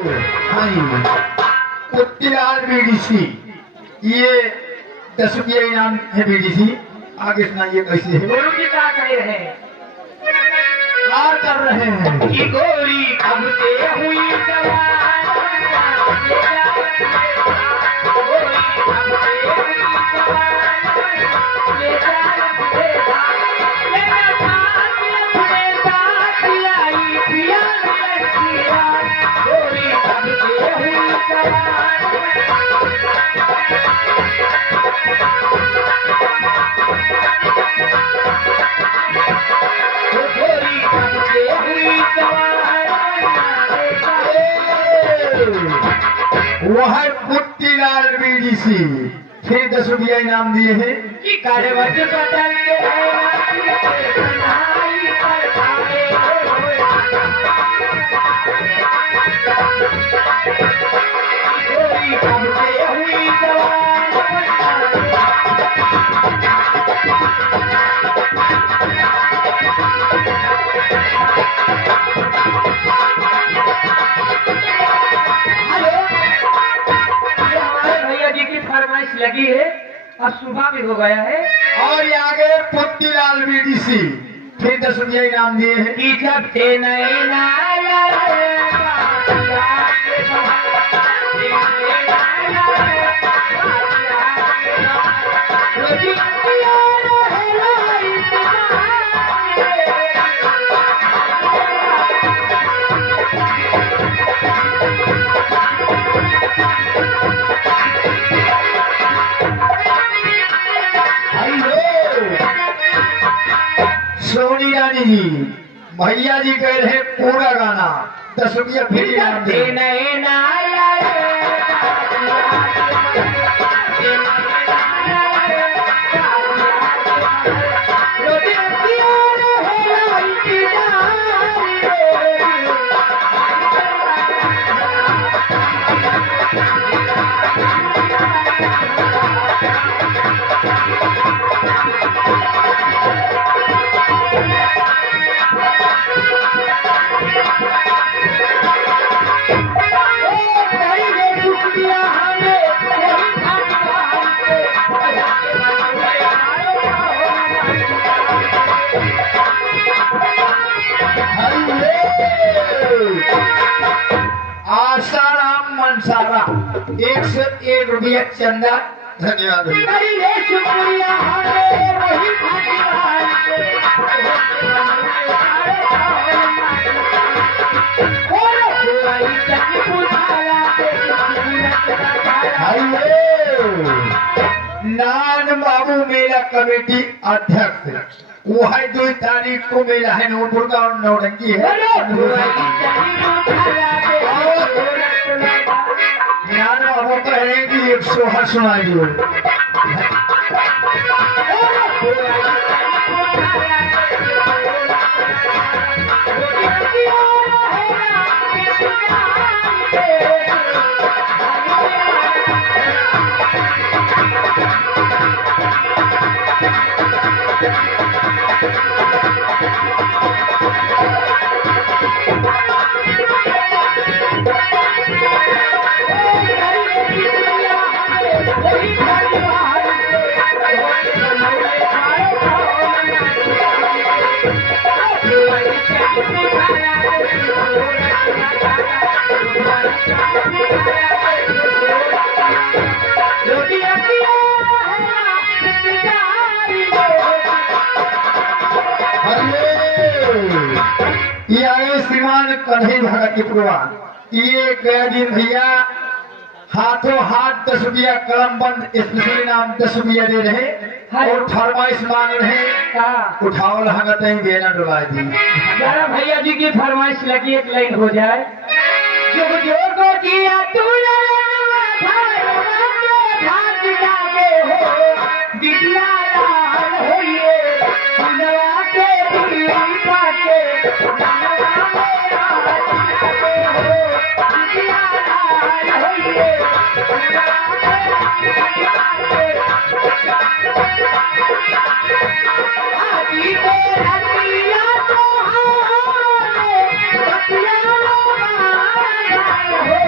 हाँ, कुत्तीलाल बीडीसी, ये 10 रुपया इनाम है बीडीसी। आगे सुनाइए कैसे है। गुरु जी क्या कह रहे हैं? क्या कर रहे हैं? कि गोरी कब से हुई जवान, गोरी कब से हुई जवान, ले जा अपने साथ, मेरा साथ अपने साथ आई पिया लड़किया, गोरी कब से हुई जवान। वो है कुत्तीलाल बीडीसी, फिर 10 रुपया इनाम दिए हैं। कि करवट बदल के गोरी कब से हुई जवान। फरमाइश लगी है, अब सुबह भी हो गया है। और ये आगे कुत्तीलाल बीडीसी, फिर 10 रुपया इनाम दिए हैं। कि जब से नए नाला सोनी रानी जी, भैया जी कह रहे पूरा गाना 10 रुपया फिर इनाम दे। नए नाला आसाराम मनसारा 101 रुपया चंदा। धन्यवाद। शुक्रिया नान बाबू मेला कमेटी अध्यक्ष, वो है 2 तारीख को मेला है नूरपुर का और नौरंगी है। नान बाबू कह रहे हैं कि 1 सोहर सुनाइए। ये आए श्रीमान कन्हई भगत की पुरवान, ये गया दिन भैया हाथों हाथ 10 रुपया कलम बंद स्पेशल इनाम 10 रुपया दे रहे और फरमाइश मांग रहे। उठाओ लहंगत बेना डुला दी। जरा भैया जी की फरमाइश लगी, एक लाइन हो जाए। जुग जोगो किया तूने बिटिया लाल होइए, फुलवा के फूली पाके, बिटिया लाल होइए, फुलवा के फूली पाके, आजी को रतिया तो हारे, रतिया हो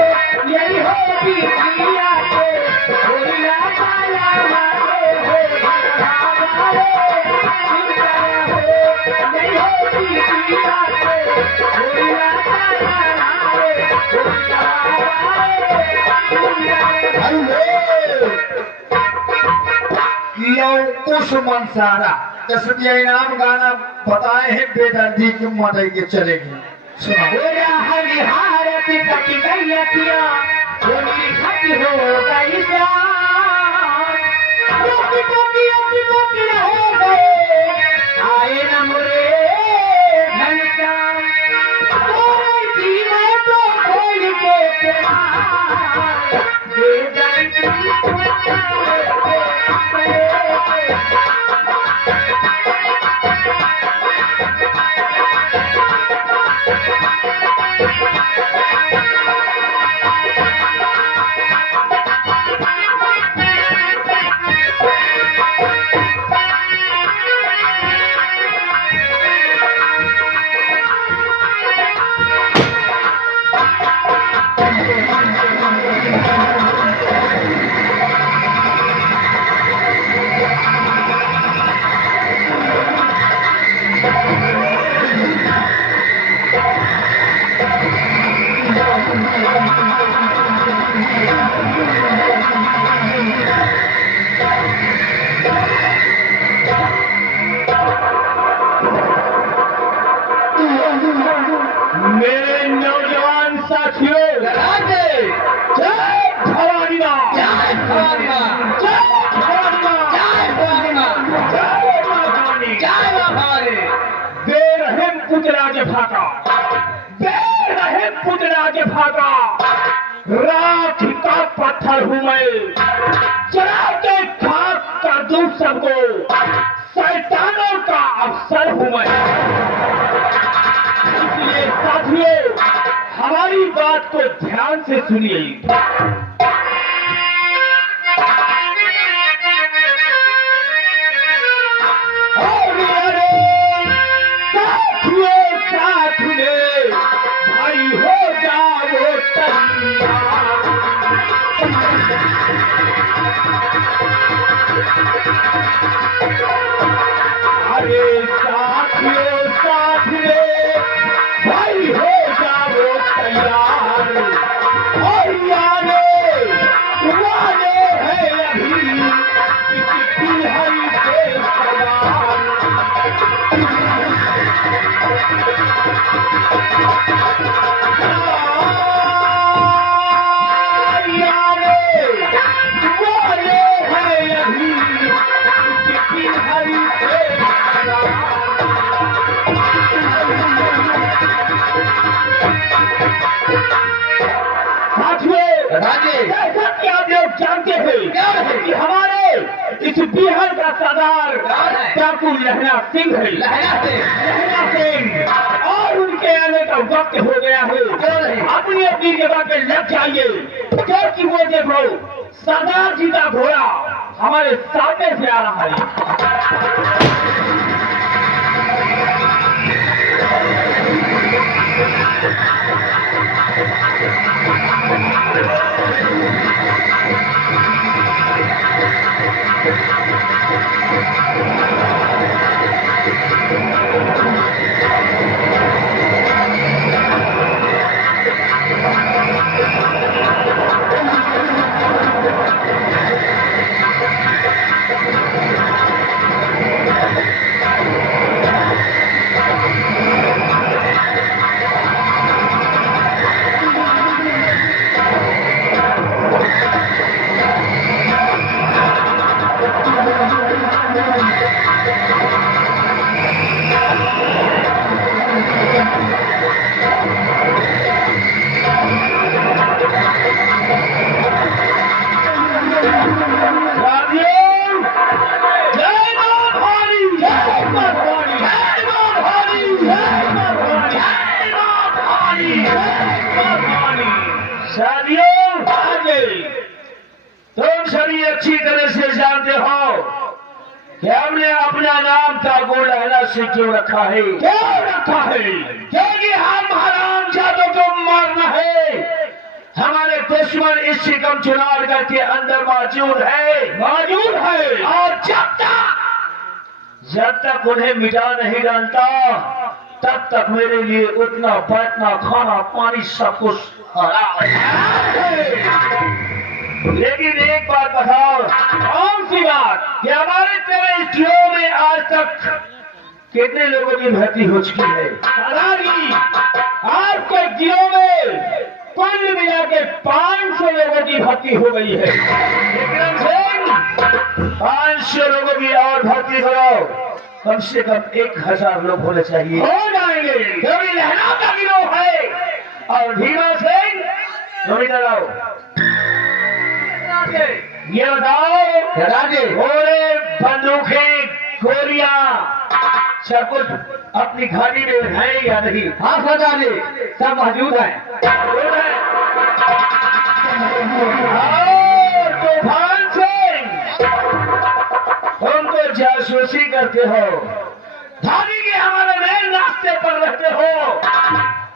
लौकुश मनसारा 10 रुपया इनाम गाना बताए हैं बेदर्दी की मदई के चलेगी सुना हारती कटी गई अखियां होली खट हो गई रह गए आए न मुरे घनश्याम तो खोल के मेरे नौजवान साथियों जय भवानी मां जय भवानी मां जय भवानी मां जय भवानी मां जय भवानी जय भवानी बेरहम पुतला के भागा बेरहम पुतला के भागा राख का पत्थर हूं मैं जला के खाक कर दूं सबको शैतानों का अफसर हूं मैं। इसलिए साथियों हमारी बात को ध्यान से सुनिए। साथियों साथ में भाई हो जाओ तैयार अरे साथियों साथ में भाई हो जाओ तैयार और वाले है अभी इसकी हरी से सवार वाले है अभी इसकी हरी से जैसा कि आप लोग जानते हैं कि हमारे इस बिहार का सरदार डाकू लहरा सिंह है लहरा सिंह और उनके आने का वक्त हो गया है। अपनी अपनी जगह पे लग जाइए क्योंकि वो देखो सरदार जी का घोड़ा हमारे सामने से आ रहा है। तुम सभी अच्छी तरह से जानते हो कि हमने अपना नाम ताकू लहरा से क्यों रखा है क्योंकि हम हरामजादों को मारना है। हमारे दुश्मन इस सिकम चुनाव के अंदर मौजूद है और जब तक उन्हें मिटा नहीं डालता तब तक मेरे लिए उतना बैठना खाना पानी सब कुछ लेकिन एक बात बताओ, कौन सी बात कि हमारे तेरे स्टूडियो में आज तक कितने लोगों की भर्ती हो चुकी है? दादाजी, आपके जिलों में कुल मिला के 500 लोगों की भर्ती हो गई है। विक्रम सिंह, 500 लोगों की और भर्ती कराओ, कम से कम 1000 लोग होने चाहिए। हो जाएंगे, क्योंकि लहरा का गिरोह है। और भीमा सिंह, तुम इधर आओ। ये बताओ, घोड़े, बंदूकें, गोलियां सब कुछ अपनी घाटी में है या नहीं? हाँ सरदार जी, सब मौजूद है। और तूफान सिंह, तुम तो जासूसी करते हो, घाटी के हमारे मेन रास्ते पर रहते हो।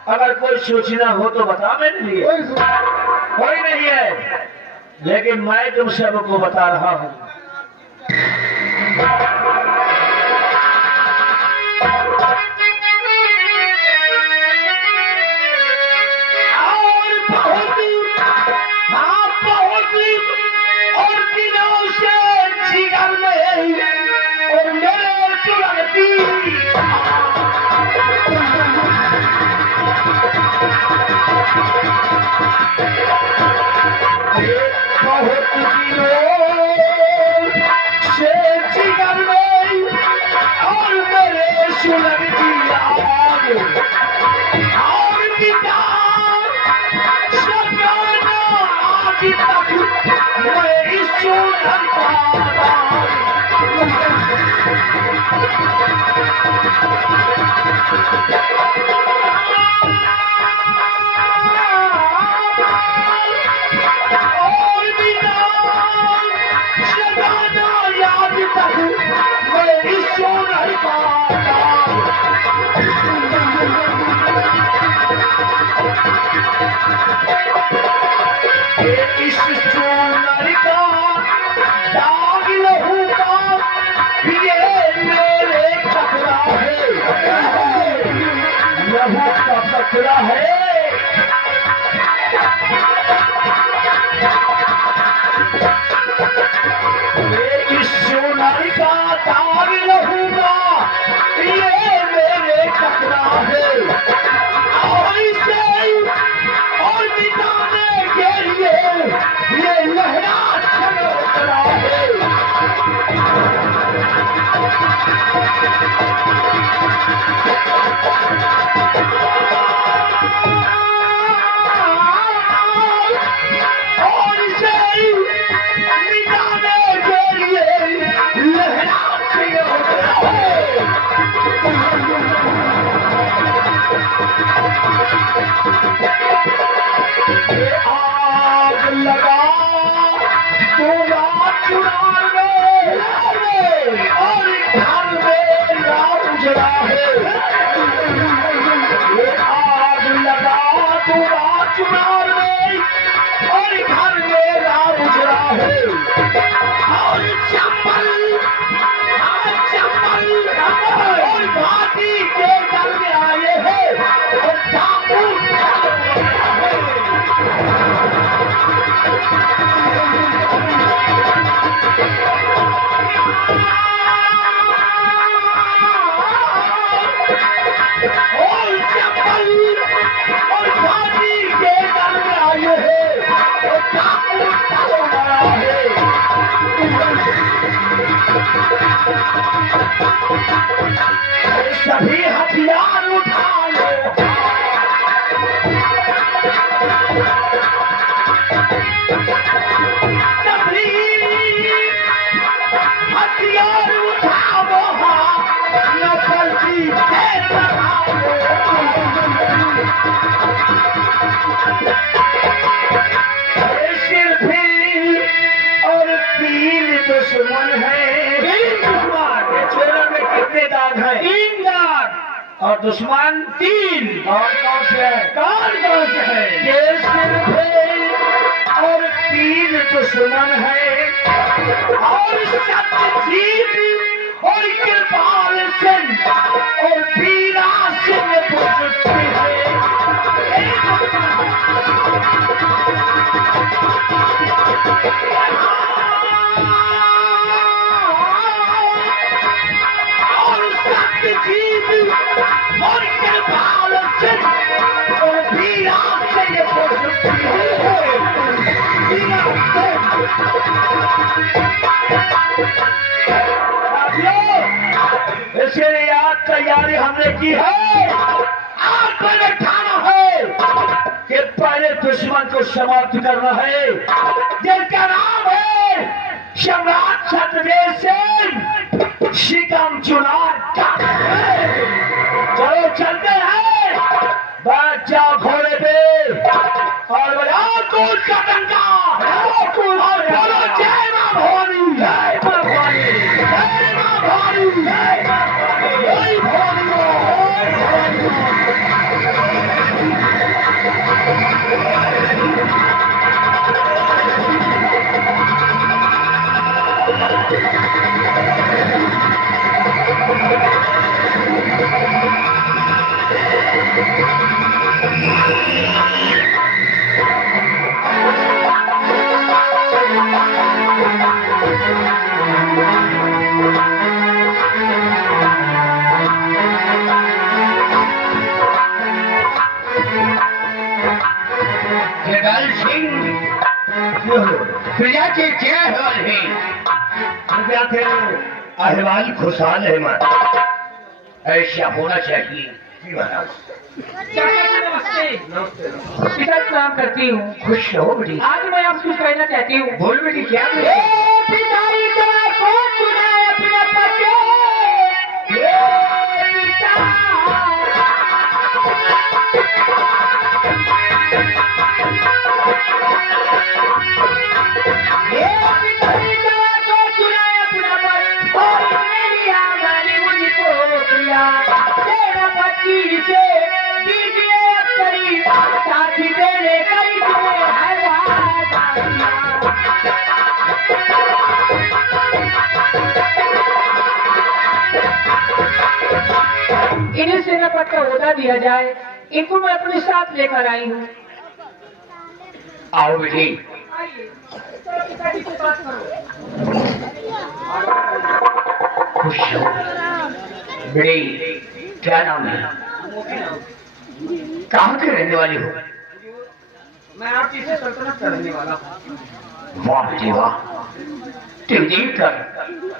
अगर कोई सूचना हो तो बता मेरे लिए। कोई नहीं है, लेकिन मैं तुम सबको बता रहा हूं। और दिनों से जिगर में और मेरे चुगलती बहुत दिनों से जिगर में और मेरे सुलगती आग और पिता सजाना आज तक मैं इस सुलग इस सोनारी का दाग लहू का ये मेरे कपड़ा है, लहू का कपड़ा है। इस सोनारी का दाग लहू का ये मेरे कपड़ा है। और इसे और मिटाने के लिए ये लहरा चमकता है। और इसे मिटाने के लिए लहरा चमकता है। आग लगा पूरा चुनाव में और घर में रात उजड़ा है। ये आग लगा पूरा चुनाव में और घर में रात उजड़ा है। और चंबल और घाटी के दल में आए हैं और डाकू और चंबल और घाटी के दल में आए हैं और डाकू बड़ा है। सभी हथियार उठा लो, सभी हथियार उठाओ, नफल की खेल लगाओ। सिर्फी और 3 दुश्मन है। 3 दुश्मन, ये चेहरे में कितने दाग हैं? 3 दाग। और दुश्मन 3। कौन कौन से है? कौन कौन से है? ये सिर्फी और 3 दुश्मन है। और सत्यजीत और कृपाल सिंह और बीरा सिंह पुष्टि है। की है, आज मैंने ठाना है कि पहले दुश्मन को समाप्त करना है, जिनका नाम है सम्राट सतदेव सिंह शिकम चुनार का। चलो चलते हैं, बैठ जाओ घोड़े पे और बजाओ कूद का डंका और बोलो जय मां भवानी, जय मां भवानी, जय मां भवानी, जय मां भवानी, जय भवानी, जय भवानी। जगल सिंह प्रजा के क्या हाल है? प्रजा के अहवाल खुशहाल है महाराज, ऐसा होना चाहिए महाराज। पिता प्रणाम करती हूँ। खुश रहो बेटी। आज मैं आपसे कुछ कहना चाहती हूँ। बोल बेटी क्या पिताजी तुम्हें कौन चुनाए अपने पति? साथी तेरे कई इन्हें सेनापति का ओहदा दिया जाए, इनको मैं अपने साथ लेकर आई हूँ। आओ बेटी। पिताजी से बात करो। खुश हो बेटी, क्या नाम है? कहाँ के रहने वाली हो? मैं आपकी से सल्तनत का रहने वाला हूँ। वाह बेटी वाह, तुम देखकर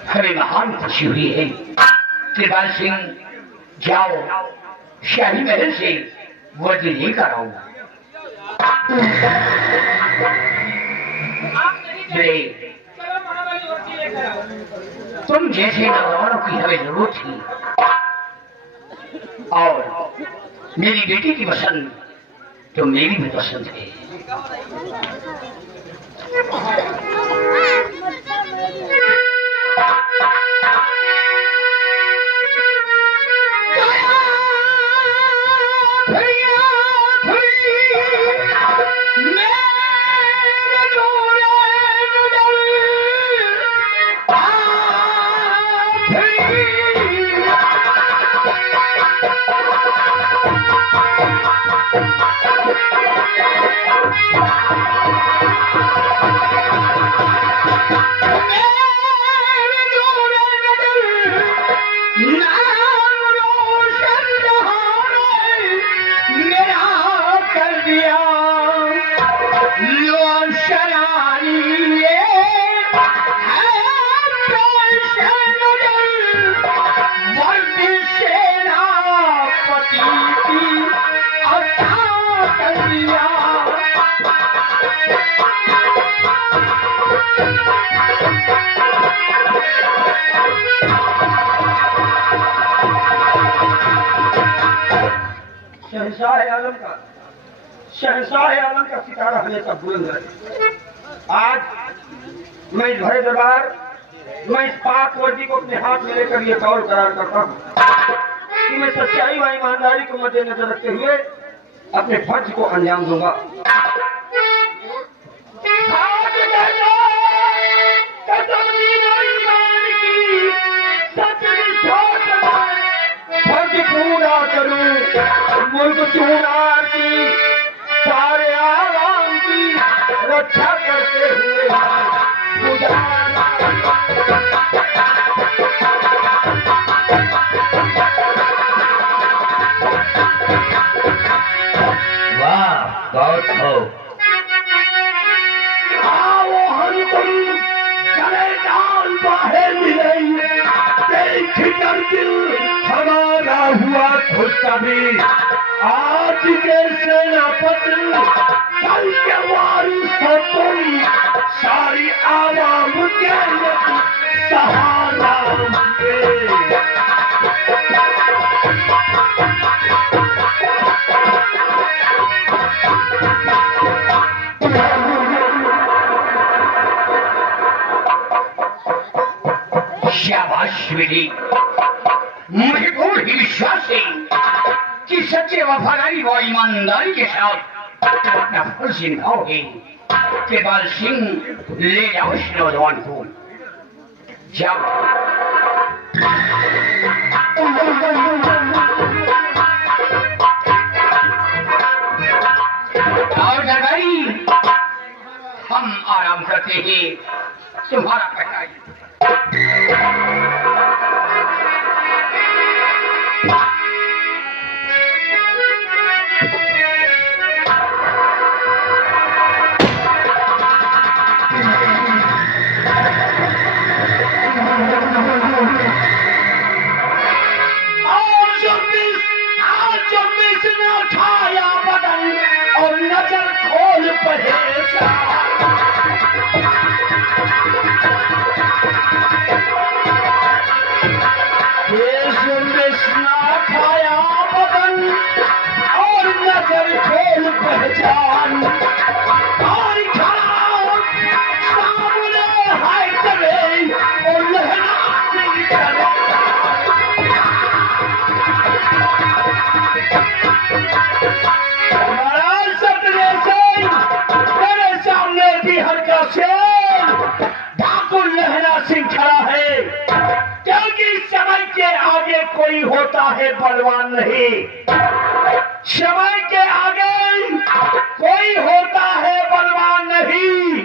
हमें महान खुशी हुई है। कृपाल सिंह जाओ शाही महल से वर्दी लेकर आओ। तुम जैसे नौजवानों की हमें जरूरत थी और मेरी बेटी की पसंद तो मेरी भी पसंद है। शहंशाह आलम का सितारा हमेशा बुलंद रहे। आज मैं इस भरे दरबार, मैं इस पाक वर्दी को अपने हाथ में लेकर ये कौल करार करता हूँ कि मैं सच्चाई व ईमानदारी को मद्देनजर रखते हुए अपने फर्ज को अंजाम दूंगा। फर्ज पूरा करूं मुल्क चूनार की, सारे आवाम की रक्षा करते हुए वाह बहुत हो। आओ हम तुम चले डाल बाहर मिले, देख कर दिल हमारा हुआ खुद कभी आज के सेनापति कल के वारिस हो तुम सारी आवाम के सहारा शाबाश विधि, मुझे पूर्ण ही विश्वास है कि सच्चे वफादारी व ईमानदारी के साथ अपना फर्ज निभाओगे। केवल सिंह ले जाओ इस नौजवान को, जाओ। और दरबारी, हम आराम करते हैं, तुम्हारा कहना है। और नजर खोल पहेशा खाया बदन और नजर खोल पहचान और सामने हाय करे और लहरा ठाकुर लहरा सिंह खड़ा है, क्योंकि समय के आगे कोई होता है बलवान नहीं। समय के आगे कोई होता है बलवान नहीं,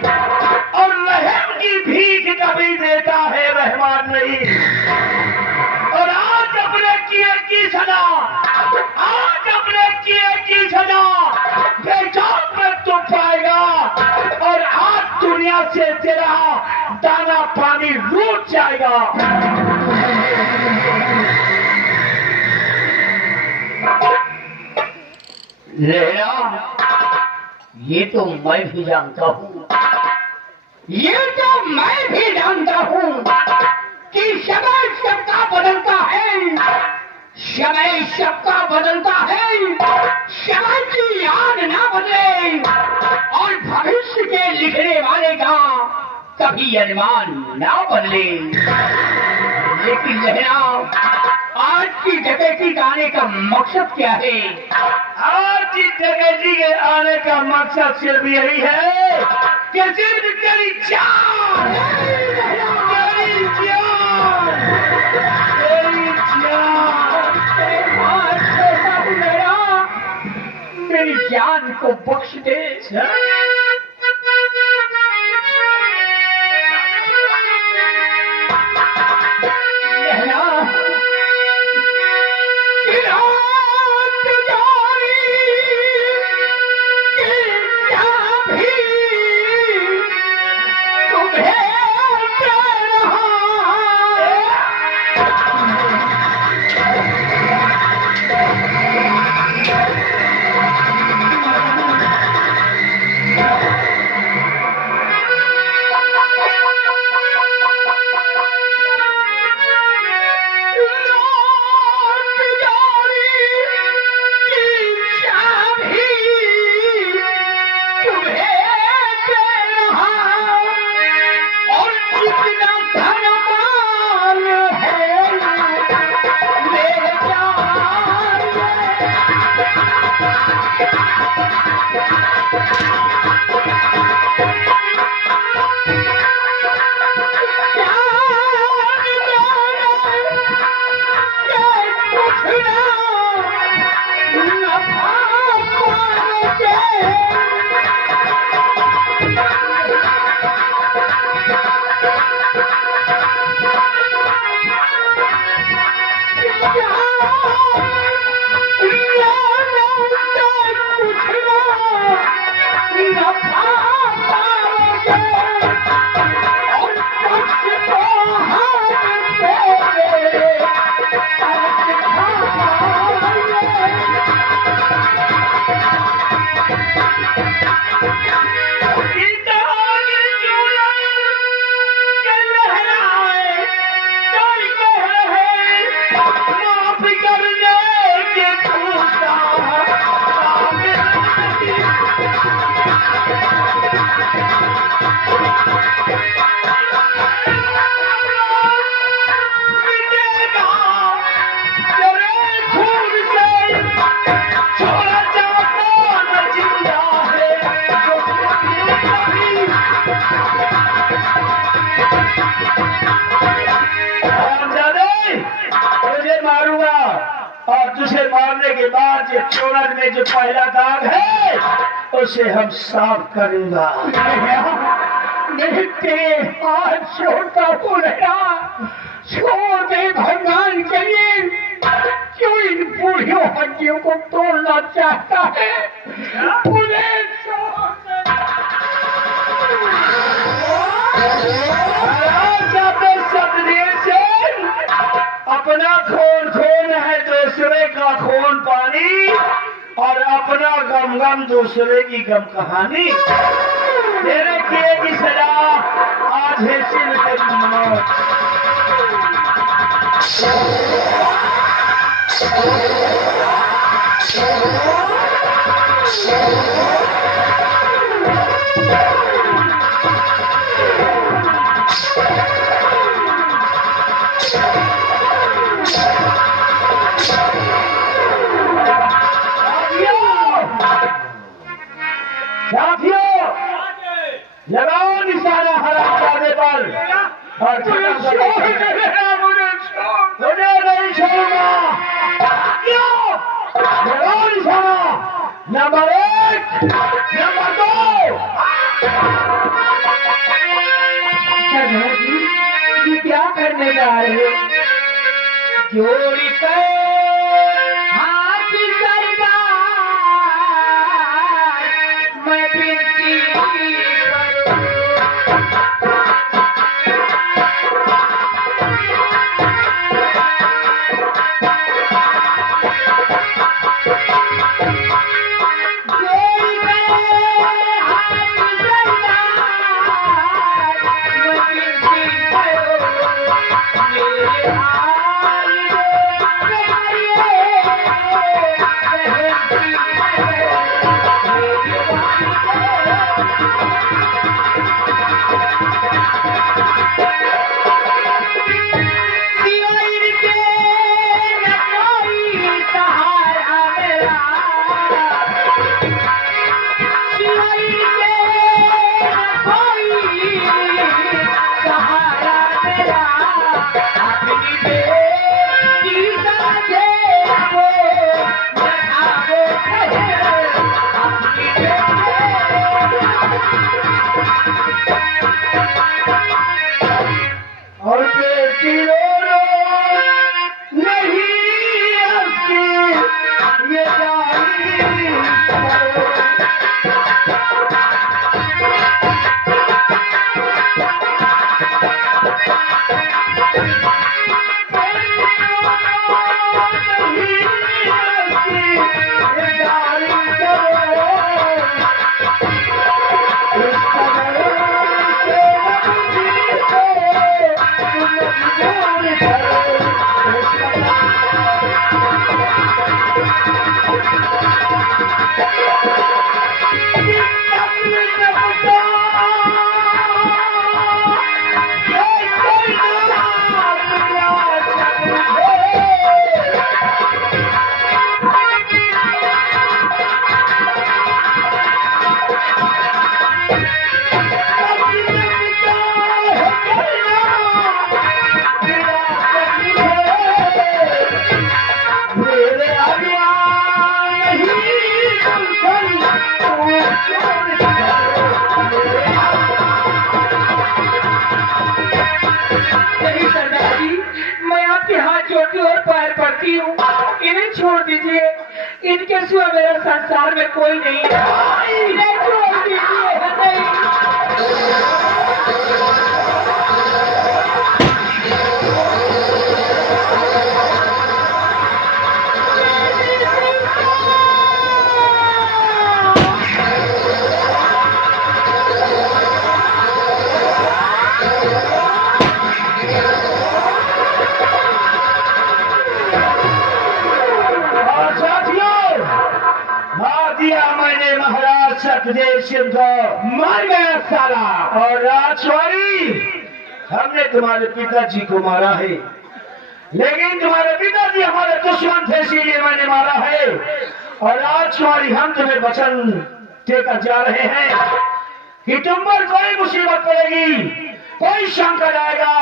और रहम की भीख कभी देता है रहमान नहीं। और आज अपने किए की सजा, आज अपने किए की सजा बेजान में तू पाएगा, और आज दुनिया से तेरा दाना पानी लूट जाएगा। लेना, ये तो मैं भी जानता हूँ, ये तो मैं भी जानता हूँ कि समय सबका बदलता है, समय सबका बदलता है, समय की याद ना बदले और भविष्य के लिखने वाले का कभी अनुमान ना बदले। लेकिन लहरा, आज की डकैती का आने का मकसद क्या है? आज की डकैती के आने का मकसद सिर्फ यही है कि सिर्फ तेरी जान, तेरी जान, तेरी जान, मेरी जान को बख्श दे। तुझे मारूंगा और तुझे मारने के बाद ये चोरन में जो पहला दाग है उसे हम साफ करूंगा। नहीं तेरे हाथ छोड़ता हूँ लड़ा, छोड़ दे भगवान के लिए। क्यों इन बूढ़ियों हड्डियों को तोड़ना चाहता है? उन्हें छोड़ दे। अपना खून खून है, दूसरे का खून पानी, और अपना गम गम दूसरे की गम कहानी। मेरे किए की सजा आज है सिर्फ तेरी मौत। साथियों, लगाओ निशाना हरामजादे पर और तुझे नहीं छोड़ूंगा। लगाओ निशाना नंबर 1, नंबर 2। ये क्या करने जा रहे हो? जोड़ी कर हाथ सरकार, मैं विनती करूं। और बेटी रो नहीं हंसती ये जानी नहीं सरदार जी, मैं आपके हाथ जोड़ती हूँ और पैर पड़ती हूँ। इन्हें छोड़ दीजिए, इनके सिवा मेरा संसार में कोई नहीं है। इन्हें छोड़ दीजिए। नहीं। मैंने महाराज सतदेव सिंह को मार गया साला, और राजवाड़ी हमने तुम्हारे पिताजी को मारा है, लेकिन तुम्हारे पिताजी हमारे दुश्मन थे इसीलिए मैंने मारा है। और राजवाड़ी हम तुम्हें वचन देकर जा रहे हैं कि तुम पर कोई मुसीबत पड़ेगी कोई संकट आएगा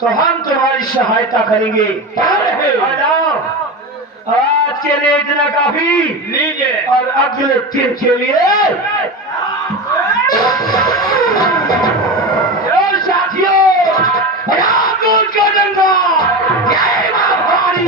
तो हम तुम्हारी सहायता करेंगे। आ जाओ, आज के लिए इतना काफी लीजिए, और अगले दिन के लिए साथियों रामदूत का डंका, जय मां भवानी।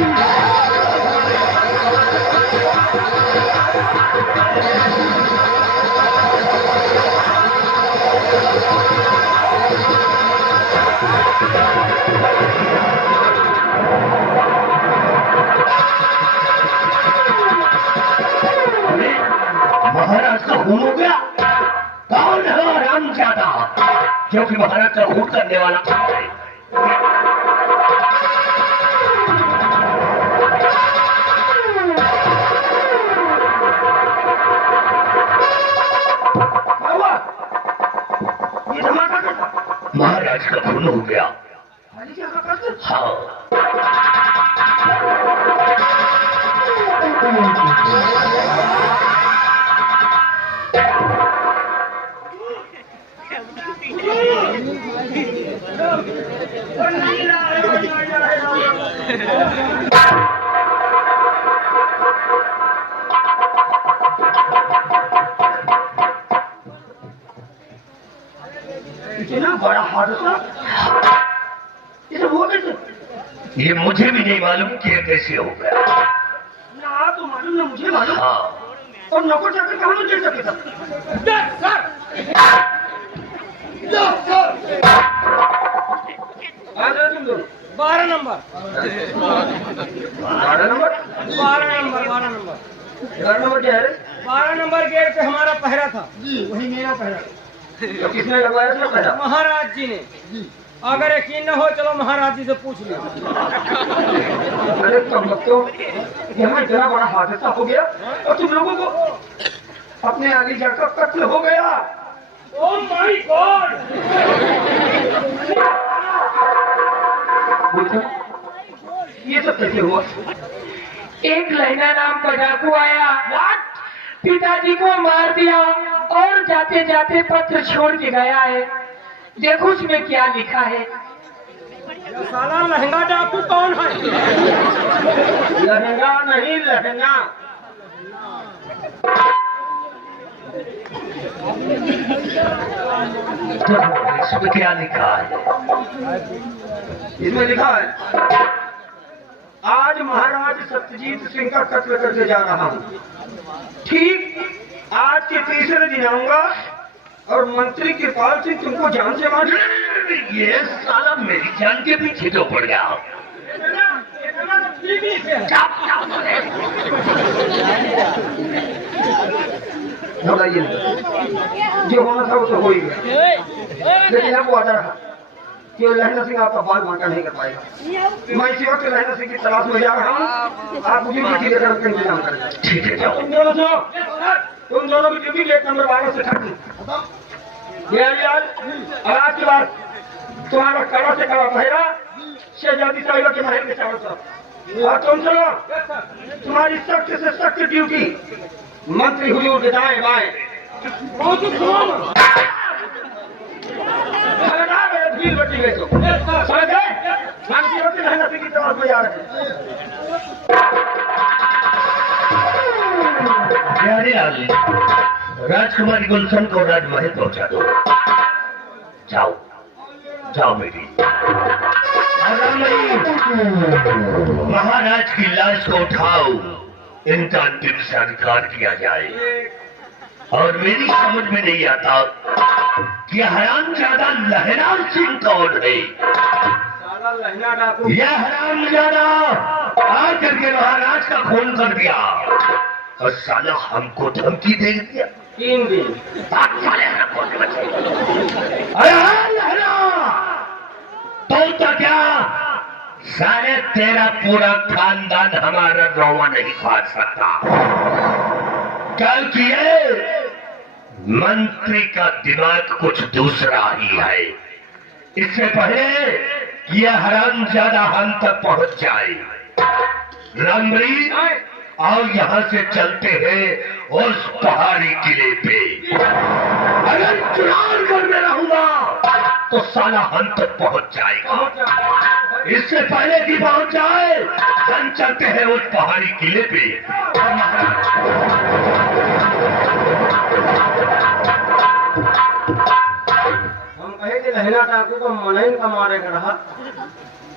महाराज का खून हो गया। कौन है रामजादा जो कि महाराज का खून करने वाला है? ये धमाका कैसा? महाराज का खून हो गया। हाँ, इतना बड़ा हादसा ये सब हुआ कैसे? ये मुझे भी नहीं मालूम कि ये कैसे हो गया। ना तो मालूम ना मुझे मालूम। हाँ, और नौकर चाकर कहाँ मुझे सके था? आ जाओ तुम दोनों। 12 number 12 number 12 number 12 number 11 number क्या है? 12 नंबर गेट पे हमारा पहरा था जी, वही मेरा पहरा। तो किसने लगवाया था पहला? महाराज जी ने। अगर यकीन न हो चलो महाराज जी से पूछ लो। अरे तुम लोग तो यहाँ इतना बड़ा हादसा हो गया और तुम लोगों को अपने आगे जाकर कत्ल हो गया। Oh my God! ये सब कैसे हुआ? एक लहना नाम का डाकू आया, पिताजी को मार दिया और जाते जाते पत्र छोड़ के गया है। देखो उसमें क्या लिखा है। साला लहंगा डाकू कौन है? लहंगा नहीं, लहंगा। इसमें क्या लिखा है? इसमें लिखा है, आज महाराज सत्यजीत सिंह का कत्ल करके जा रहा हूँ। ठीक आज के तीसरे दिन आऊंगा और मंत्री कृपाल सिंह तुमको जान से मार। ये साला मेरी जान के पीछे तो पड़ गया। घबराइए नहीं, जो होना था वो तो हो ही गया। लेकिन अब वो आता रहा कि लहना सिंह आपका बाल बांका नहीं कर पाएगा। मैं इसी वक्त लहना सिंह की तलाश में जा रहा हूँ। आप मुझे भी लेकर उनका इंतजाम करें। ठीक है, जाओ। तुम दोनों की ड्यूटी गेट नंबर 12 से 30। आज के बाद तुम्हारा कड़ा से कड़ा पहरा शहजादी साहिबा के महल के चारों तरफ। और तुम चलो, तुम्हारी सख्त से सख्त ड्यूटी मंत्री हुजूर के दाएं बाएं। भीड़ बची गई तो समझ गए? शांति होती रहना की तरफ में जा रहे हैं। राजकुमारी गुलशन को राजमहल पहुंचा दो। जाओ जाओ बेटी। महाराज की लाश को उठाओ, इनका अंतिम संस्कार किया जाए। और मेरी समझ में नहीं आता कि हरामजादा लहराम सिंह कौन है। यह हरामजादा आकर के महाराज का खून कर दिया और साला हमको धमकी दे दिया। 3 दिन तो क्या सारे तेरा पूरा खानदान हमारा रोवा नहीं खा सकता। कल किए मंत्री का दिमाग कुछ दूसरा ही है। इससे पहले कि यह हरामजादा हम तक पहुंच जाए, लंबरी और यहां से चलते हैं उस पहाड़ी किले पे। अगर चुनाव करने रहूंगा तो साला हम तक पहुंच जाएगा। पहुंच जाएगा। इससे पहले कि पहुंच जाए हम चलते हैं उस पहाड़ी किले पे। और महाराज हम कहे कि लहना डाकू को मनइन का मारे का रहा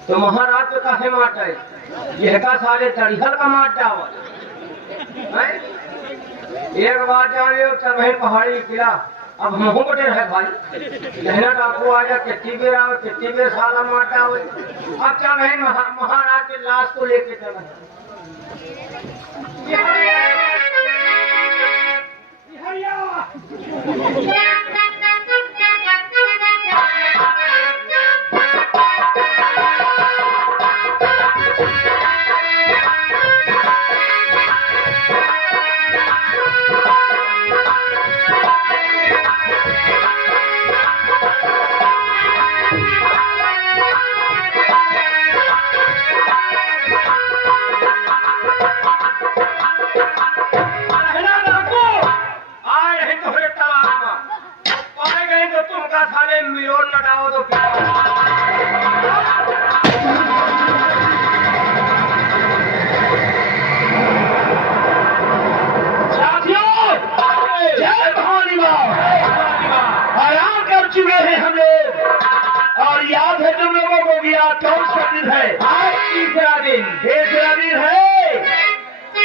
तो महाराज तो काहे मारता है यह का सारे चढ़ियल का मार जावल हैं? एक बात जाने चल रहे पहाड़ी किला अब हमहू बटे रहे भाई लहना डाकू आ जा कितनी बेर आवे कितनी बेर साला मार जावे अब चल रहे महाराज के लाश को लेके चल रहे मिलोन न डालो तो जय भवानी माँ। आराम कर चुके हैं हम लोग और याद है तुम लोगों को कि आज कौन सा दिन है? आज तीसरा दिन है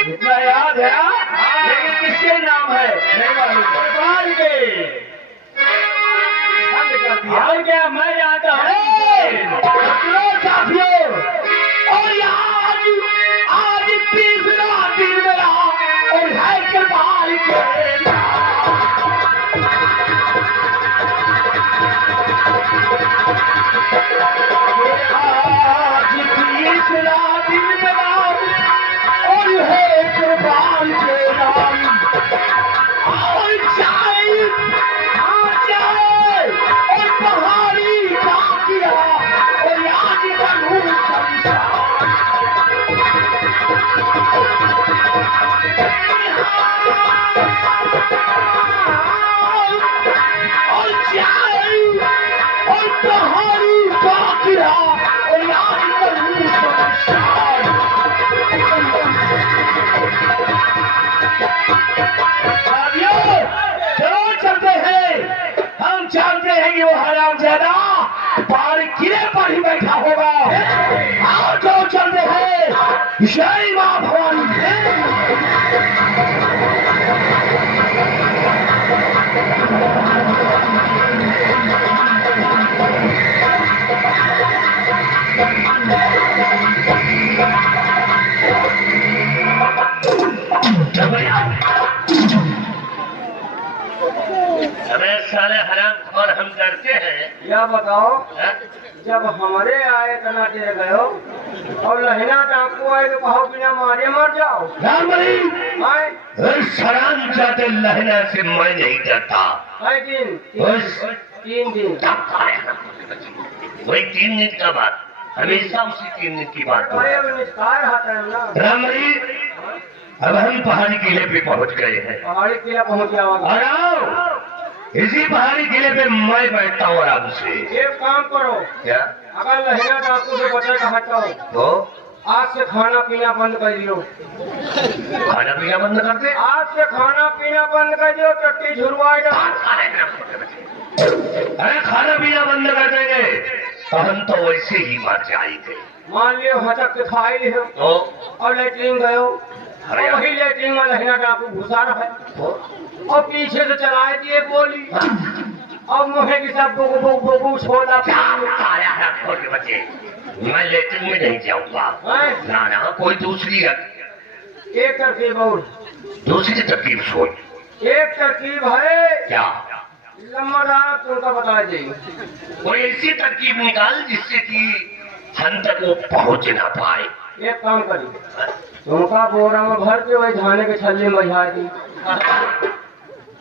इतना याद है लेकिन किसके नाम है? गोपाल के। और क्या मैं जानता हूँ साथियों और आज तीसरा दिन मेरा और है गोपाल के। आज तीसरा दिन मेरा और है गोपाल के नाम। और जाए और पहाड़ी बाकिया और आज बनू संसार। और जाए और पहाड़ी बाकिया और आज बनू संसार। चलो चलते हैं। हम जानते हैं कि वो हरामजादा पहाड़ी किले पर ही बैठा होगा। आओ जो चलते हैं। जय मां भवानी। अबे साले हराम खोर हम डरते हैं। या बताओ हाँ? जब हमारे आए तना दे गयो और लहना डाकू आए तो कहो बिना मारे मर जाओ रामबली आए सराम जाते लहना से मैं नहीं डरता। दिन बस। 3 दिन वही 3 दिन का बात हमेशा उसी 3 दिन की बात हो। अरे अब निस्तार हाथ है ना रामबली अब हम पहाड़ी किले पे पहुंच गए हैं। पहाड़ी किला पहुंच जाओगे और आओ इसी पहाड़ी किले पे मैं बैठता हूँ आराम से। एक काम करो क्या? अगर लहना डाकू से बचा का हटाओ तो आज से खाना पीना बंद कर दियो खाना पीना बंद करते। आज से खाना पीना बंद कर दियो टट्टी झुरवाए अरे खाना पीना बंद कर देंगे तो हम तो वैसे ही मर जाएंगे। मान लियो हटक के खा ही लियो तो और लेटरिन गयो और वही लेटरिन में लहना डाकू घुसा रहा है और पीछे से चलाए दिए गोली और मुहे की सब बोगू छोड़ा छोड़ के बच्चे मैं लेटरिन में नहीं जाऊंगा। ना ना कोई दूसरी एक तरकीब और दूसरी तरकीब सोच। एक तरकीब है क्या? लम्बादार तुमको बता देंगे कोई ऐसी तरकीब निकाल जिससे कि हम तक वो पहुंच ना पाए। एक काम करिए तुमका बोरा में भर के वही धाने के छल्ले में बजा दी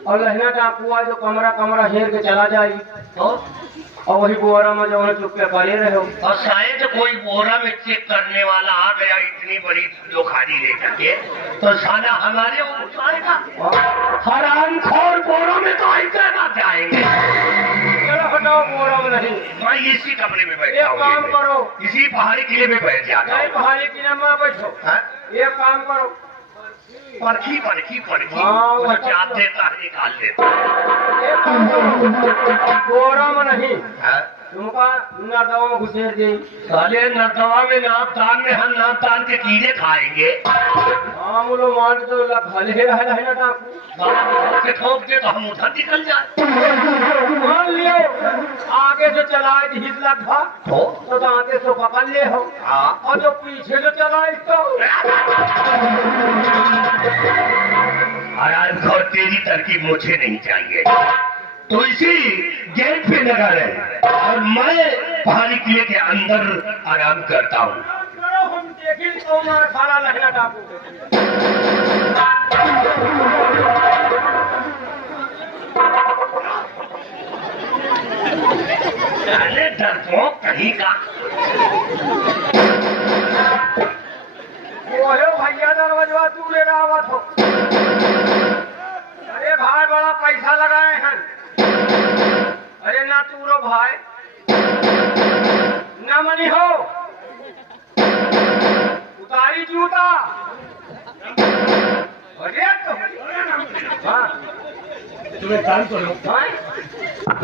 और लहना डाकू आए तो कमरा कमरा घेर के चला जाए और वही बोरा में जो उन्हें चुपके पड़े रहे और शायद कोई बोरा में चेक करने वाला आ गया इतनी बड़ी लोखारी लेकर के तो साला हमारे वो उठाएगा। हराम खोर बोरों में तो ऐसे ना जाएंगे। चलो हटाओ बोरो नहीं। मैं इसी कमरे में एक बैठा काम हूँ, करो, इसी पहाड़ी किले में बैठ जाता नहीं हूँ। पहाड़ी की ना मत बैठो, हाँ? एक काम करो, परखी परखी परखी हाँ, वो वो चाट तो- देता है निकाल देता है। एक काम करो, बोरो में नहीं, हाँ? तुमका नर्दवा में घुसेर दे। साले नरदवा में नापदान में हम नापदान के कीड़े खाएंगे। हाँ मुलो मान के तो भले है ना डाकू। साला उधर से ठोक दे तो हम उधर निकल जाए। मान लियो आगे से चलाए तो हित लगा तो दांते से पकड़ ले हो, हाँ। और जो पीछे से चलाए तो आराम और तेरी तरकीब मुझे नहीं चाहिए, तो इसी गेट पे लगा रहे और मैं पहाड़ी किले के अंदर आराम करता हूँ। हम देखी तो सारा लहना डाकू। अरे डरपोक कहीं का। वो है भैया दरवाजा तू ले रहा हुआ तो। अरे भाई बड़ा पैसा लगाए हैं। अरे ना तू रो भाई, ना मनी हो, उतारी जूता। अरे तो हाँ तुम्हें काम करो, भाई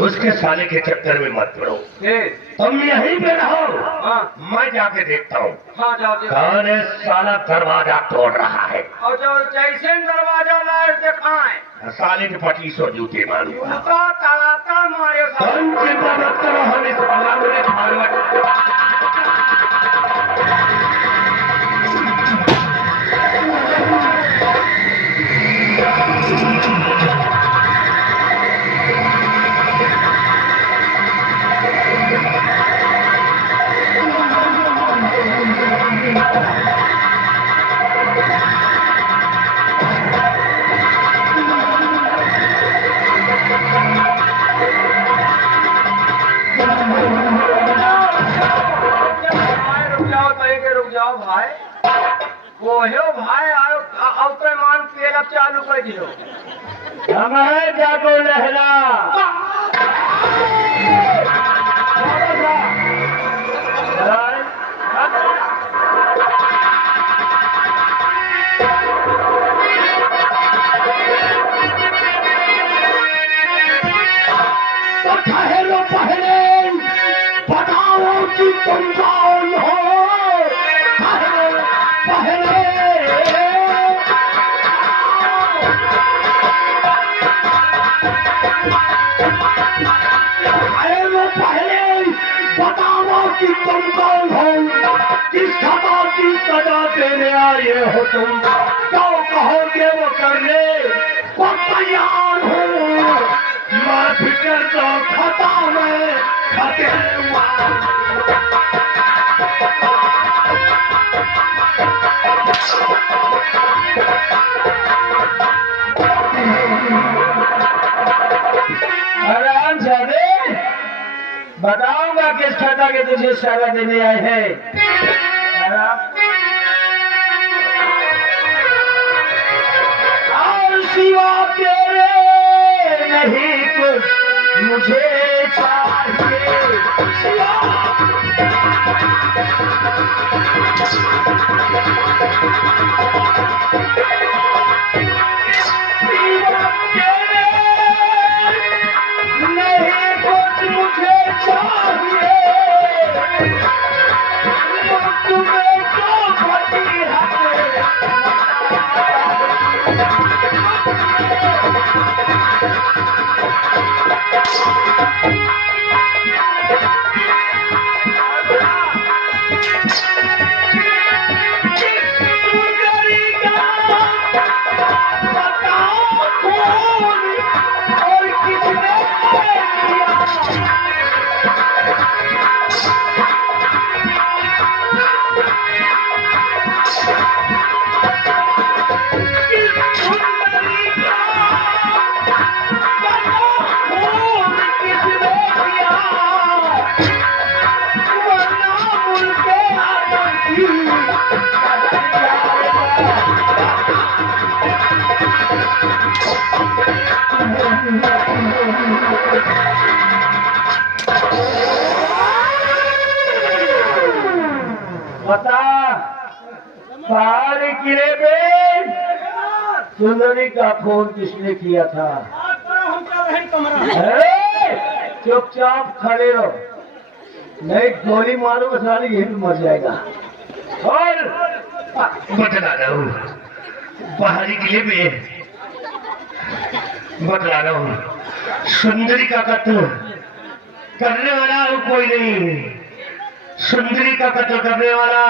उसके साले के चक्कर में मत पड़ो, ए, तुम यहीं पे रहो, हाँ मैं जाके देखता हूँ हाँ जाओ देखो। कौन है साला दरवाजा तोड़ रहा है। और जो जैसे दरवाजा लाए दिखाए साले के पच्चीसों जूते मारू। उनका तड़ाका मारे कौन चिंता मत करो, हम इस पलांग में खारवट। रुक जाओ भाई, वो है भाई आओ अब तो मान तेल अब चालू कर दियो। हम है जाको लहरा। तो ठहरो पहले बताओ कि तुम कौन हो। ठहरो पहले ठहरो पहले बताओ कि तुम कौन हो, किस खता की सजा देने आए हो तुम, जो कहोगे वो करने को तैयार हो। माफ कर दो खता में खते आराम से बताऊंगा किस खता के तुझे सजा देने आए हैं। और सिवा तेरे नहीं कुछ मुझे चाहिए। सिवा तेरे नहीं कुछ मुझे चाहिए। तुम्हें तो भटी और किसने किया बता, पहाड़ी किले पे सुंदरी का खून किसने किया था? अरे चुपचाप खड़े रहो, नहीं गोली मारूंगा सारी यही पे मर जाएगा। और बतला रहा हूँ, पहाड़ी किले पे बतला रहा हूँ, सुंदरी का कत्ल करने वाला कोई नहीं, सुंदरी का कत्ल करने वाला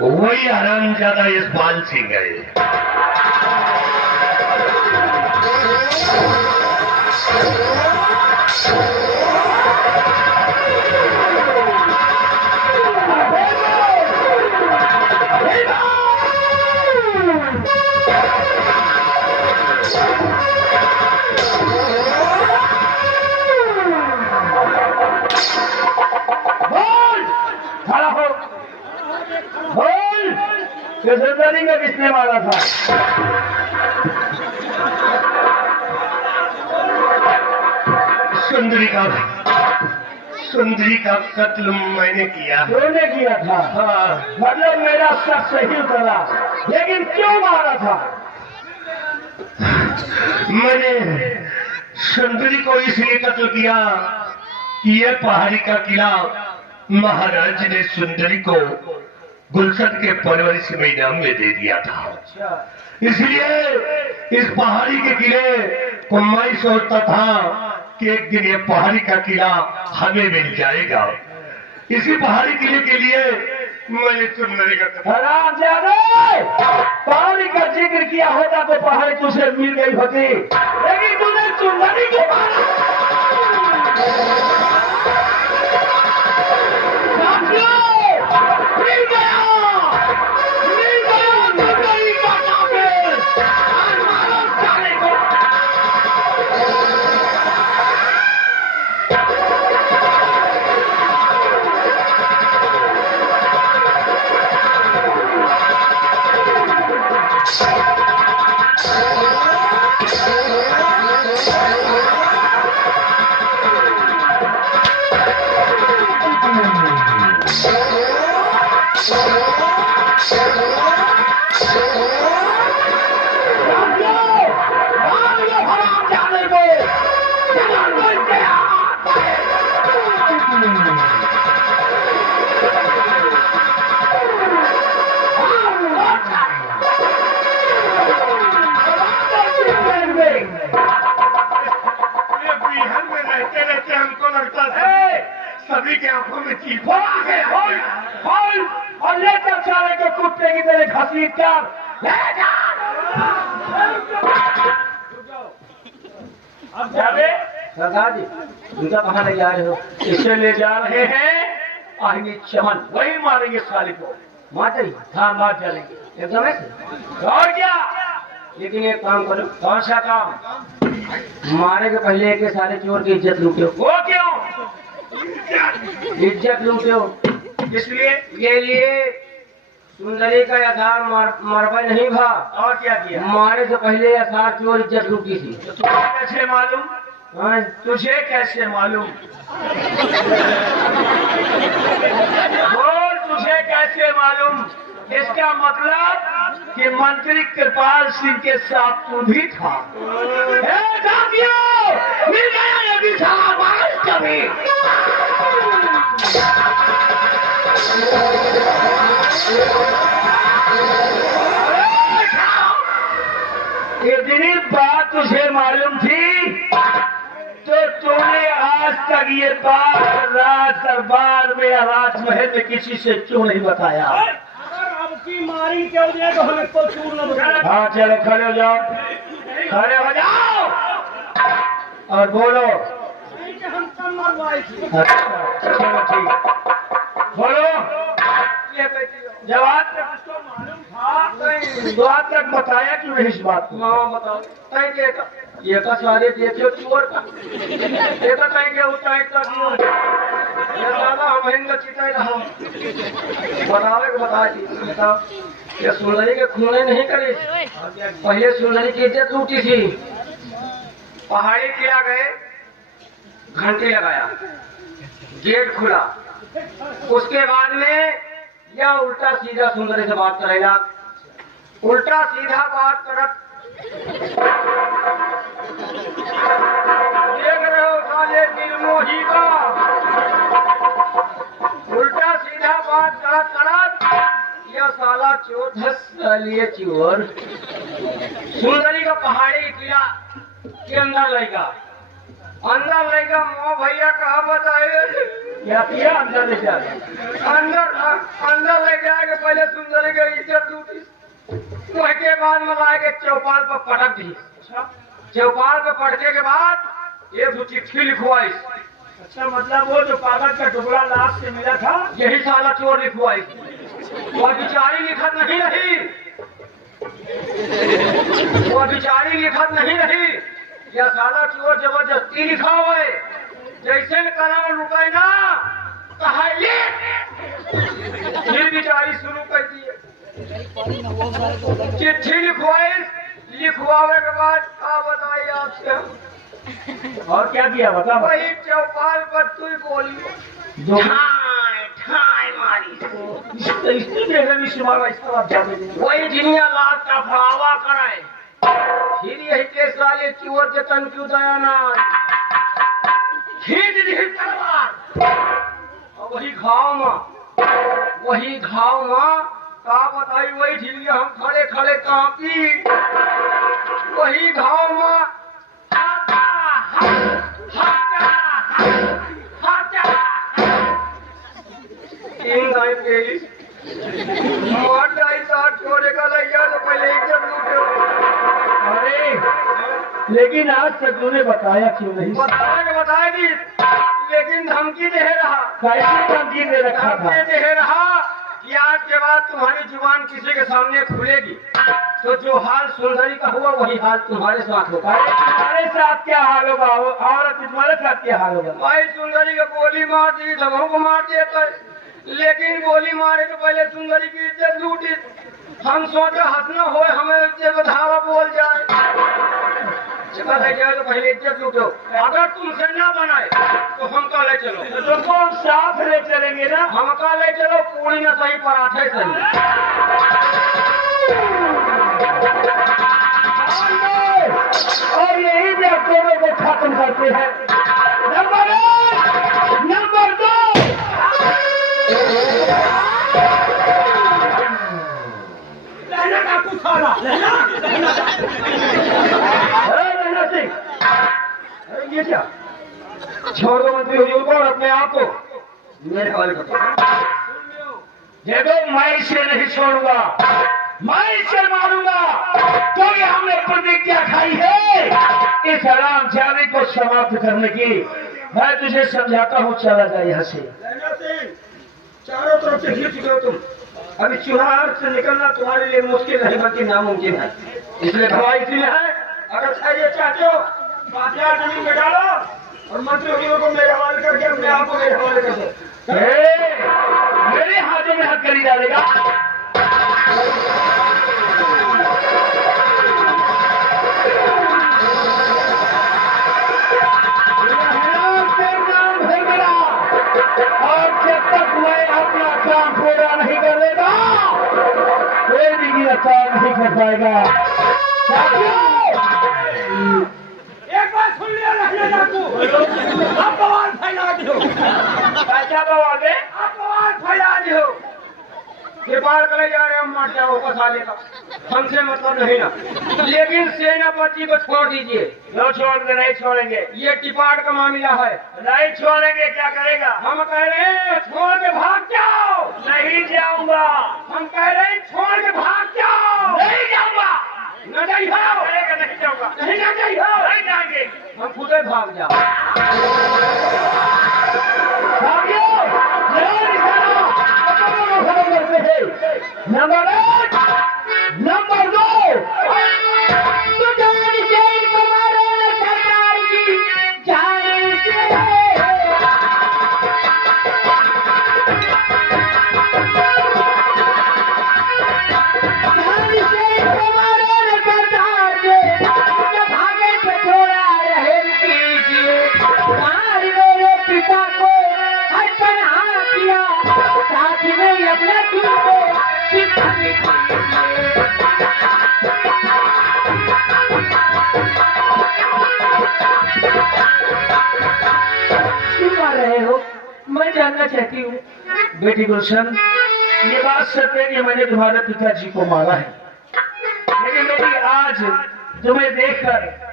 वही हरामजादा यशपाल सिंह है। खड़ा हो, बोल, सुंदरी को किसने मारा था? सुंदरी का कत्ल मैंने किया। तूने किया था? हाँ। मतलब मेरा शक सही उतरा, लेकिन क्यों मारा था? मैंने सुंदरी को इसलिए कत्ल किया कि यह पहाड़ी का किला महाराज ने सुंदरी को गुलशन के परवरिश में इनाम में दे दिया था। इसलिए इस पहाड़ी के किले को मैं सोचता था कि एक दिन ये पहाड़ी का किला हमें मिल जाएगा। इसी पहाड़ी किले के लिए मैंने सुंदरी का पहाड़ी का जिक्र किया होता तो पहाड़ी तुझे मिल गई होती, लेकिन तूने सुंदरी को मारा। मिल गया सुंदरी का काफिर, और मारो साले को। हमको लगता था सभी के आंखों में चीख और ले तब सारे को कुत्ते की तरह घसीट कर ले जा। अब जावे सरदार जी, उनका कहाँ ले जा रहे हो? इसे ले जा रहे हैं आएंगे चमन, वही मारेंगे साले को। मार जाएंगे? हाँ मार डालेंगे एकदम ऐसे। और क्या? लेकिन एक काम करो। कौन सा काम? मारे के पहले एक सारे चोर की इज्जत लूटो। वो क्यों? इज्जत लूटो इसलिए ये लिए सुंदरी का यथार मरबा नहीं भा। और क्या किया? मारे से पहले यथार चोर इज्जत लूटी थी। तो तुझे कैसे मालूम? हाँ, तुझे कैसे मालूम? बोल, तुझे कैसे मालूम? इसका मतलब कि मंत्री कृपाल सिंह के साथ तू भी था। मिल गया ये बिछाना बारिश कभी। इतनी बात तुझे मालूम थी तो तूने आज तक ये बात राज दरबार में या राजमहल में किसी से क्यों नहीं बताया? मारी क्यों दिया तो हमें तो चूर न बताया। हाँ चलो खड़े हो जाओ, खड़े हो जाओ और बोलो। हम कम मरवाए थे। अच्छा चलो ठीक, बोलो। जवाब तक मालूम था तो आज तक बताया क्यों नहीं इस बात को? हाँ बताओ। ये का सारे देखियो चोर का ये तो कहीं के उतार कर दियो ये दादा हम हिंद चिताई रहा बतावे के बताओ। ये सुंदरी के खूने नहीं करे, पहले सुंदरी की इज्जत लूटी थी। पहाड़ी किला गए, घंटी लगाया, गेट खुला, उसके बाद में या उल्टा सीधा सुंदरी से बात करेगा? उल्टा सीधा बात करत देख रहे हो साले दिलमोही का। उल्टा सीधा बात करत करत यह साला चोर सालिए चोर सुंदरी का पहाड़ी किला के अंदर लेगा। अंदर लेगा मोह भैया कहा बताए क्या किया? अंदर ले जा अंदर ले जाएगा। पहले सुंदरी का इज्जत लूटी, उसके बाद में लाए के चौपाल पर पटक दी। चौपाल पर पटके के बाद एक दो चिट्ठी लिखवाई। अच्छा, मतलब वो जो कागज का टुकड़ा लाश से मिला था यही साला चोर लिखवाई। और बिचारी लिखत नहीं रही, वो बिचारी लिखत नहीं रही, यह साला चोर जबरदस्ती लिखा हुआ है। जैसे कलम रुकाई ना कहा फिर बिचारी शुरू कर दी। चिट्ठी लिखवाई, लिखवावे के बाद क्या बताइए आपसे हम। और क्या किया बता? वही चौपाल पर तू बोली वही जिनिया लाश का फड़ावा कराए। फिर यही केस वाले चोर जतन क्यों दया ना खींच दी तलवार। और वही घाव में का बताई वही झिलिया हम खड़े खड़े कांपी। वही घाव में छोड़े का लैया तो पहले इज्जत लूटे। अरे लेकिन आज तक तूने बताया क्यों नहीं? बताया दी, लेकिन धमकी दे रहा। कैसे धमकी दे रखा था? धमकी दे रहा कि आज के बाद तुम्हारी जुबान किसी के सामने खुलेगी तो जो हाल सुंदरी का हुआ वही हाल तुम्हारे साथ होगा। तुम्हारे साथ क्या हाल होगा? और तुम्हारे साथ क्या हाल होगा? भाई सुंदरी को गोली मार दी, धमों को मार दिए तो, लेकिन गोली मारे तो पहले सुंदरी की इज्जत लूटी। हम सोचे हंसना हो हमें इज्जत धावा बोल जाए। तो पहले इज्जत लूटो। अगर तुमसे ना बनाए तो हम का ले चलो। तो तुमको हम साथ ले चलेंगे ना? हम का ले चलो, पूरी न सही पराठे सही। और यही भी अक्टूबर को खत्म करते हैं। Number 1, number 2। लहना का कुछ खाना ये क्या छोड़ दो मंत्री हुजूर को और अपने आप को मेरे हवाले कर दो। देखो, मैं इसे नहीं छोड़ूंगा, मैं इसे मारूंगा। तो ये हमने प्रतिज्ञा खाई है इस हराम जाने को समाप्त करने की। मैं तुझे समझाता हूँ, चला जाए यहाँ से। चारों तरफ से घिर चुके हो तुम। अभी चुनाव से निकलना तुम्हारे लिए मुश्किल नहीं बल्कि नामुमकिन है। इसलिए दवाई इसलिए है, अगर खैरियत चाहते हो बाजार जमीन में डालो और मंत्री हुजूर को मेरे हवाले करके अपने आप को मेरे हवाले कर दो। मेरे हाथों में हाथ करी डालेगा। और जब तक मैं अपना काम पूरा नहीं कर लेगा कोई भी मेरा काम नहीं कर पाएगा। एक बार सुन लिया रहने डाकू, अब बवाल फैला दो। कैसा बवाल है? अब बवाल फैला दो। ये बार करे जा रहे हम मर जाओ साले का, हमसे मतलब नहीं ना। लेकिन सेनापति को छोड़ दीजिए। लो छोड़ दे, नहीं छोड़ेंगे। ये टिपाट का मामला है, नहीं छोड़ेंगे। क्या करेगा? हम कह रहे हैं छोड़ के भाग जाओ। नहीं जाऊंगा। हम कह रहे हैं छोड़ के भाग जाओ। नहीं जाऊंगा। न जाइए, नहीं जाऊंगा। नहीं ना जाइए, नहीं जाएंगे। हम खुद ही भाग जाओ। Number 1, number 2। अपना दिल को सिखाने के क्यों आ रहे हो? मैं जानना चाहती हूँ। बेटी गुलशन, ये बात सत्य है कि मैंने तुम्हारे पिताजी को मारा है, लेकिन बेटी आज तुम्हें देखकर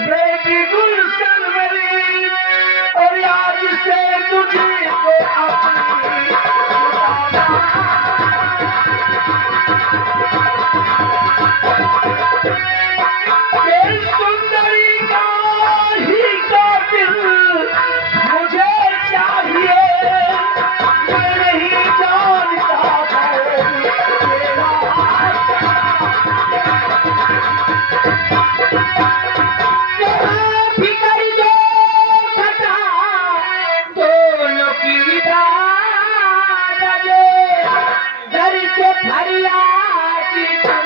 बेटी गुलशन मेरी, और आज से तुझे को अपनी सुंदरी का ही का दिल मुझे चाहिए, मैं नहीं जानता फिकर जो खटा दोनों की बात लगे, घर से फरियाद पिता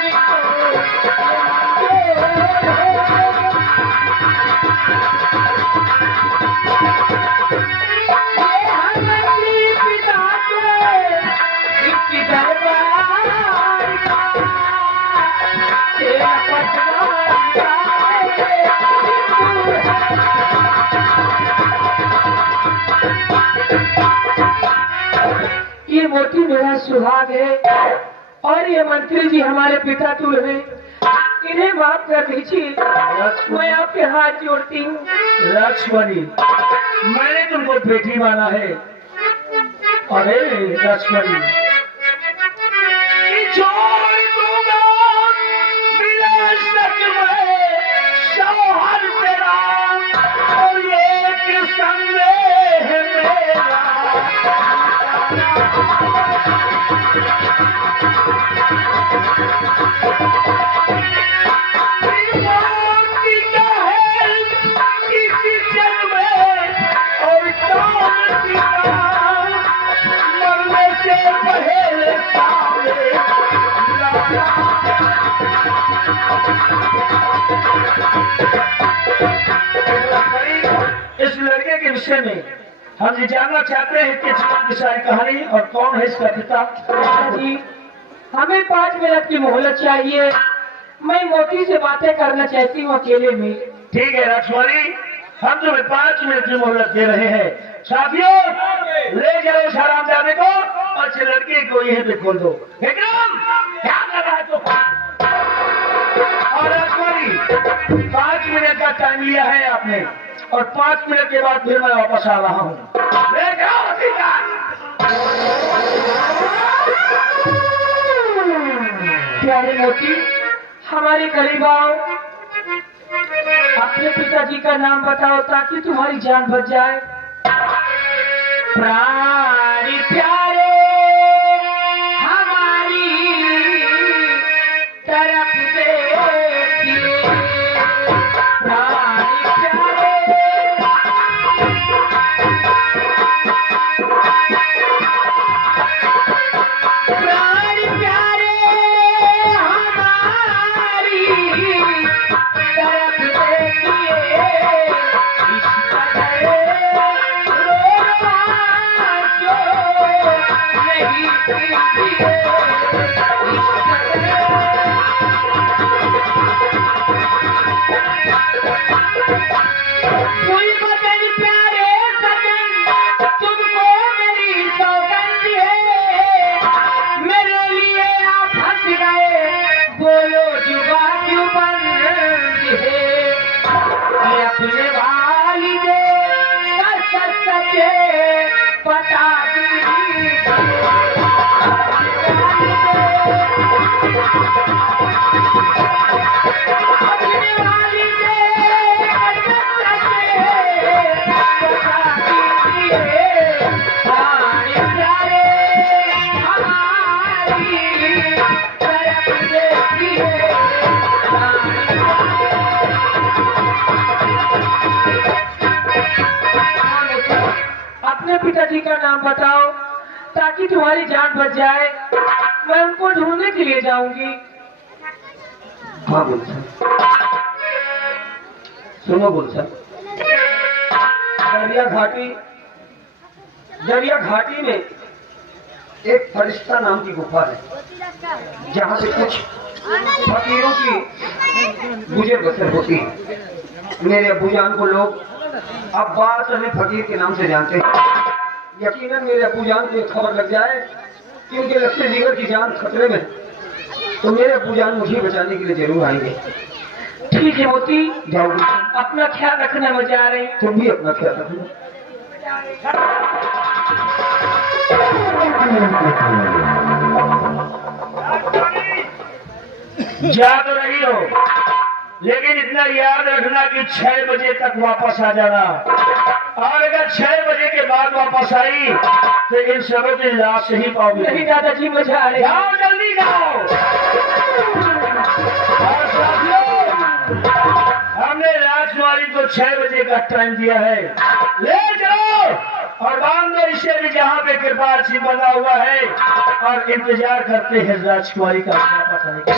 के दरबार का तेरा ये मोती मेरा सुहाग है और ये मंत्री जी हमारे पिता तुल हैं, इन्हें माफ कर दीजिए। मैं आपके हाथ जोड़ती हूँ। लक्ष्मणी, मैंने तुमको बेटी माना है। अरे लक्ष्मणी, छोड़ दूंगा विरासत में शौहर तेरा, और एक संदेह मेरा, किसी जन्म में और कौन पिता मरने से पहले सामने इस लड़के के विषय में हम ये जानना चाहते हैं कि जीवन की सारी कहानी और कौन है इसका पिता। जी, हमें 5 मिनट की मोहलत चाहिए। मैं मोती से बातें करना चाहती हूँ अकेले में। ठीक है लक्ष्मणी, हम तुम्हें 5 मिनट की मोहलत दे रहे हैं। साथियों, ले जाओ हरामजादे को और इस लड़के को यहीं पे खोल दो। विक्रम, क्या कर रहा है तो? और लक्ष्मणी, 5 मिनट का टाइम लिया है आपने, और 5 मिनट के बाद फिर मैं वापस आ रहा हूँ। ले जाओ सीधा। प्यारे मोती, हमारे करीब आओ। अपने पिताजी का नाम बताओ ताकि तुम्हारी जान बच जाए। प्राणी प्यारे हमारी तरफ देखिए, प्राणी प्यारे प्राणी प्यारे हमारी तरफ देखिए, इस कदर रोमांचो नहीं कीजिए, इस कोई बदन प्यारे सजन, तुमको मेरी सौगंध है, मेरे लिए आप हंस गए, बोलो जुबा क्यों बंद है, ये अपने वालिदे सच्चे बता दीजिए, अपने वालिदे अपने पिताजी का नाम बताओ ताकि तुम्हारी जान बच जाए। मैं उनको ढूंढने के लिए जाऊंगी। सुनो गुलशन, दरिया घाटी में एक फरिश्ता नाम की गुफा है, जहाँ से कुछ फकीरों की गुजर बसर होती है। मेरे अब्बूजान को लोग अब्बास अली फकीर के नाम से जानते हैं। यकीनन मेरे अब्बूजान को खबर लग जाए कि उनके लफ्ज़े जिगर की जान खतरे में, तो मेरे अब्बूजान मुझे बचाने के लिए जरूर आएंगे। ठीक है मोती, जाओ, अपना ख्याल रखना, मजा आ रही। तुम भी अपना ख्याल रखना। जा तो रही हो, लेकिन इतना याद रखना कि 6 बजे तक वापस आ जाना, और अगर 6 बजे के बाद वापस आई तो इन सबों की लाश ही पाओगे। नहीं दादाजी, मजा आ रही। जाओ, जल्दी जाओ। और साथियों, हमने राजकुमारी को 6 बजे का टाइम दिया है, ले जाओ और बांध दो इसे भी जहाँ पे कृपाल सिंह बना हुआ है, और इंतजार करते हैं राजकुमारी का वापस आने का।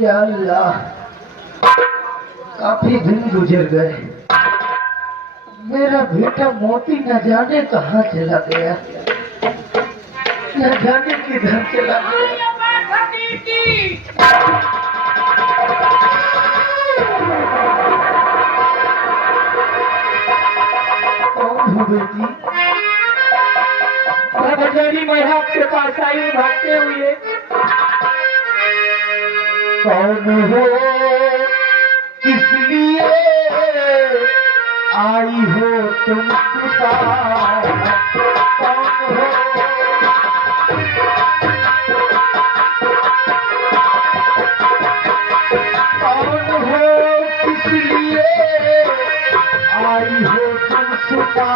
या अल्लाह, काफी दिन गुजर गए। मेरा बेटा मोती न जाने कहाँ चला गया, न जाने किधर चला गया। कौन हो बेटी? दादाजी, मैं आपके पास आई हूँ भागते हुए। कौन हो, किस लिए आई हो तुम पिता? कौन हो, कौन हो, किस लिए आई हो तुम सुता?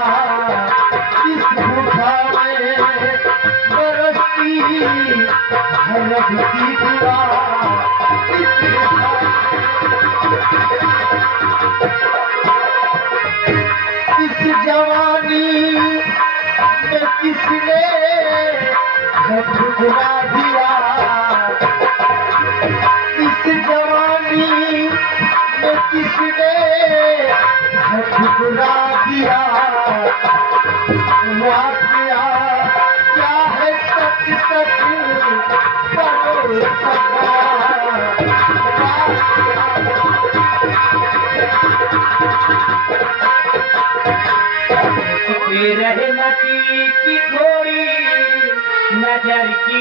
किस गुफा में बरसती है रब की दुआ? इस जवानी में किसने ठुकरा दिया? इस जवानी में किसने ठुकरा दिया? वाकया क्या है, सच सच करो सदा। रहमती की थोड़ी नजर की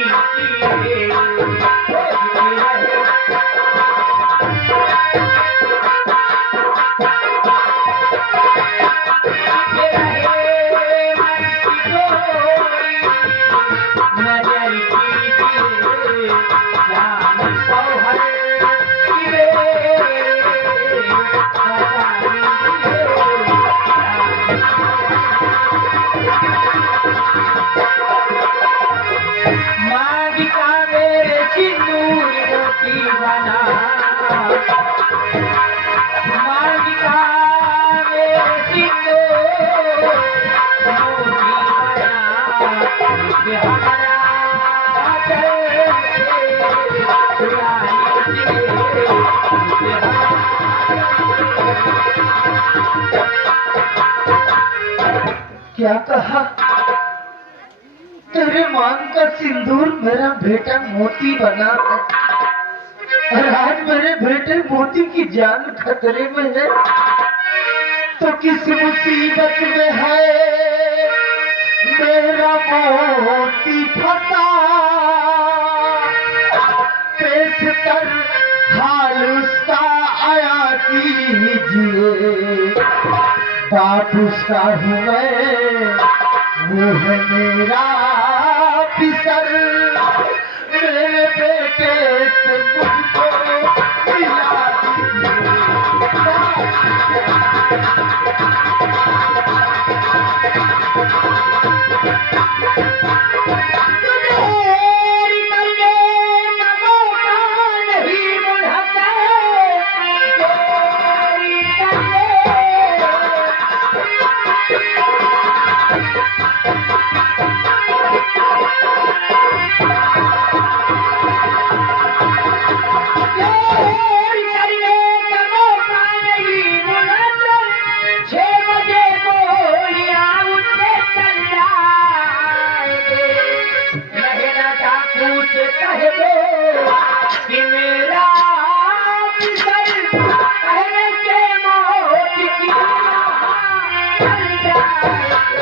क्या कहा? तेरे मांग का सिंदूर मेरा बेटा मोती बना है, और आज मेरे बेटे मोती की जान खतरे में है, तो किस मुसीबत में है मेरा मोती फंसा? पेशतर हाल उसका आया कीजिए, बाप उसका हूँ मैं, वो है मेरा